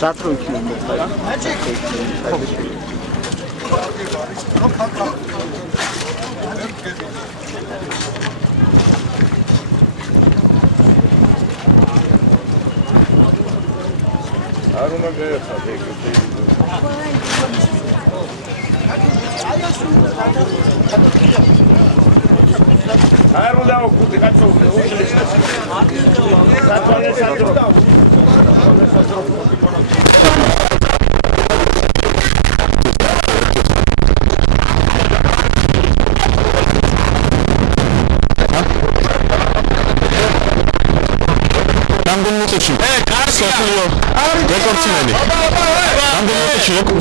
Satro kilometre. Aruna gelirse Aruna okudu kaç oldu? რეკორდსმენი. რამდენიმე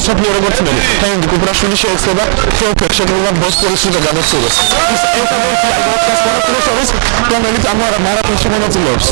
სოფლიო რეკორდსმენი. თეიმ კუბრაშვილი შეეცდება ფილმ შექმნილ ბოსფორუსში და გამოსულოს. ის ერთადერთი პოდკასტი არის, რომელიც ამ მარათონში მონაწილეობს.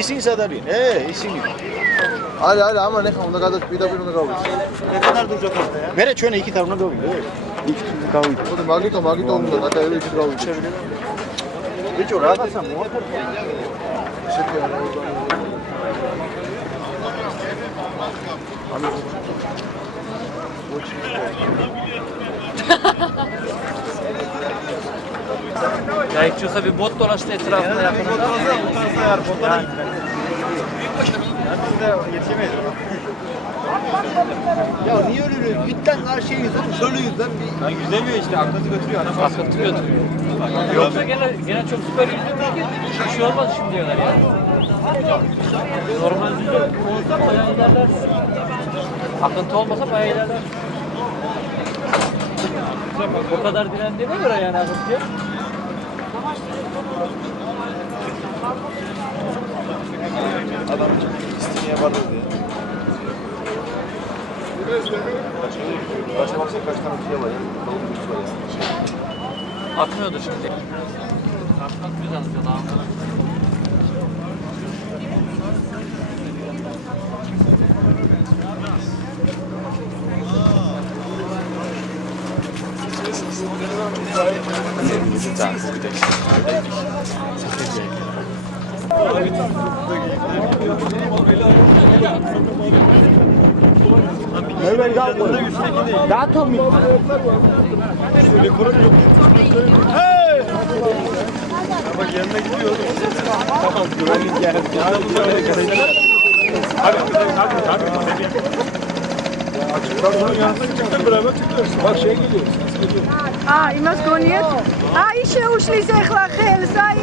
ისინი სად არიან? ისინი. არა, ამან ეხა უნდა გადაჭიდაპირ უნდა გავიდე. მერე ჩვენ იქით არ უნდა გავიდე? იქით გავიდე. ხო, მაგითო უნდა გადაერო იქით გავიდე. ბიჭო, რაღაცა მოახერხე. ესეთი არა. Ja ich schon wie Bottola steht drauf. Ya niye öyle bitten karşıya yüzüp söylüyoruz lan bir. Yüzemiyor işte aklını götürüyor. Aklını götürüyor. Yoksa gene çok süper yüzüyor ki bir şey olmaz şimdi diyorlar ya. Normal yüzüyor olsa bayağı ilerler. Akıntı olmasa bayağı ilerler. O kadar direndiğine göre yani akıntıya. Adam istediğine vardı diye. Başa baksana kaç tane şey var ya. Akmıyordu şimdi. Akmak güzel canım. Nereden kaldı? Dato mu? Hey! Ama yanına gidiyor. Tamam, güvenlik geldi. იმას გონიათ? აი შეუშლის ახლა ხელს. აი.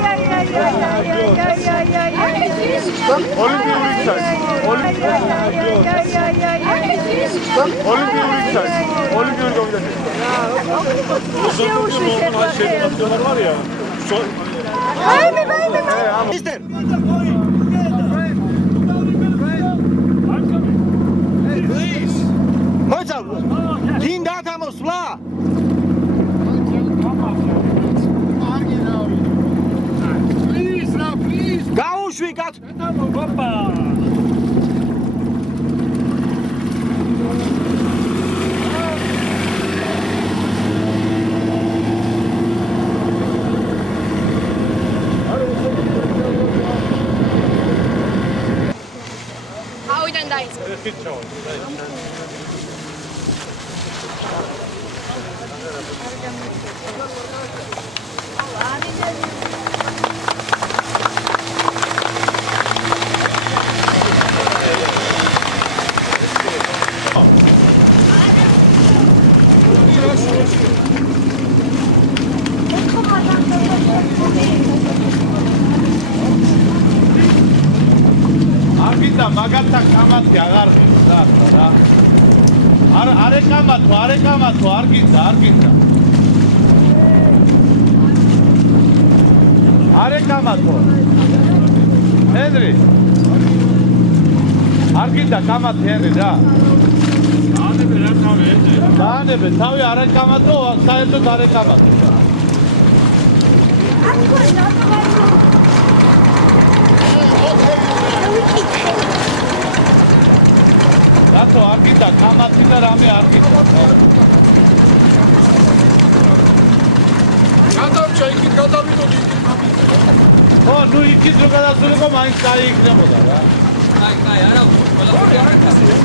Mister. მოიწავ. გინ დათამოსვლა. გაუშვი კაც. აუიდან დაიწყო. აგიდა მაგალთა კამათი აღარ გინდა რა. არ ეკამათო, არ გინდა. არ ეკამათო. ჰენრი. არ გინდა კამათი ჰენრი რა. დაანებე, თავი არ ეკამათო, საერთოდ არ ეკამათო. რატო არ გინდა კამათი და რამე არ გინდა? გადავჭა იქით გადავიდოდი. ხო, ნუ იქით რო გადასულიყო მაინც წაიიქნებოდა რა. აი, არა, ყველაფერი არ აკასია.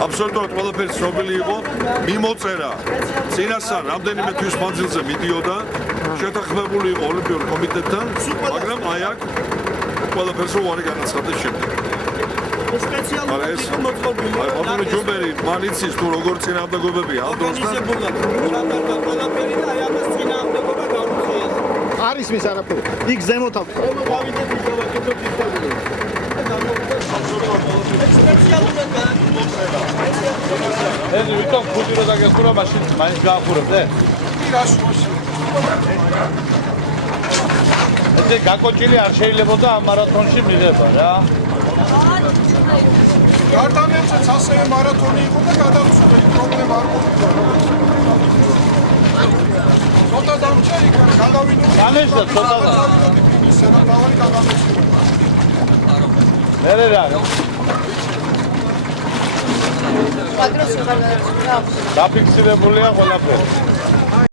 აბსოლუტურად ყველაფერი ცნობილი იყო, მიმოწერა წინასწარ რამდენიმე თვის მანძილზე მიდიოდა, შეთანხმებული იყო ოლიმპიურ კომიტეტთან, მაგრამ აი აქ ყველაფერს უარი განაცხადეს შემდეგ. სპეციალური ტიპი მოწყობილი. აი ბატონო ჯუმბერი, მან იცის თუ როგორ წინააღმდეგობებია ამ დროსთან. ყველაფერი და აი ამას წინააღმდეგობა გაუწიეს. არის მის არაფერი. იქ ზემოთ აქვს. გავიდეთ ვიდეო კიდევ ფიქრობდი. ეს ვიტომ ხუთი რო დაგეხურა მაშინ მაინც გაახურებდე? ესე გაკოჭილი არ შეიძლებოდა ამ მარათონში მიღება რა. გარდამეცეც ასევე მარათონი იყო და გადავწყვეტ პრობლემა არ ყოფილა. ცოტა დამჭა იქ გადავიდო. განეშდა ცოტა და ისენა თავი გადამეცემა. მერე რა. დაფიქსირებულია ყველაფერი.